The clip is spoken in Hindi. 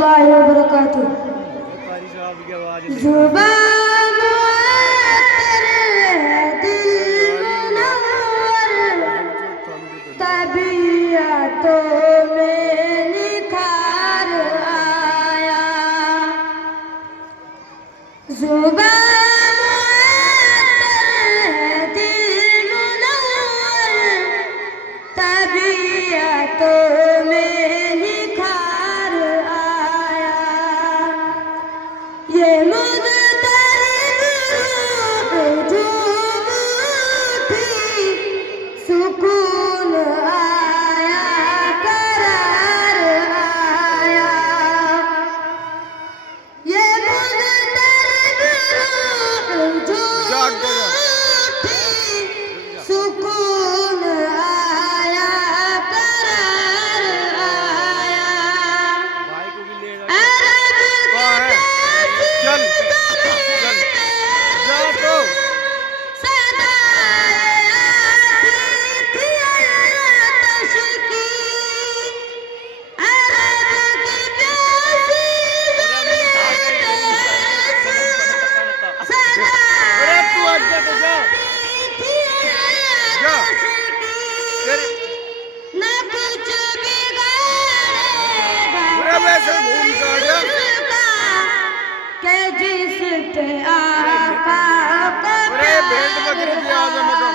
रहमतुल्लाहि व बरकातुहू। जुबान मुअत्तर है, दिल मुनव्वर, तबीयतों में निखार आया। जुबान मुअत्तर है, दिल मुनव्वर, तबीयतों में निखार आया। ये मुज़्तरिब रूह झूम उठी, सुकून आया, करार आया। ये मुज़्तरिब रूह झूम उठी, सुकून आया, करार आया। चल चल जा तो अरे तू आज जा तो जा जा तेरे अरे वैसे घूम कर जा के जिस पे आका अरे भेंट बकरी की आज़म का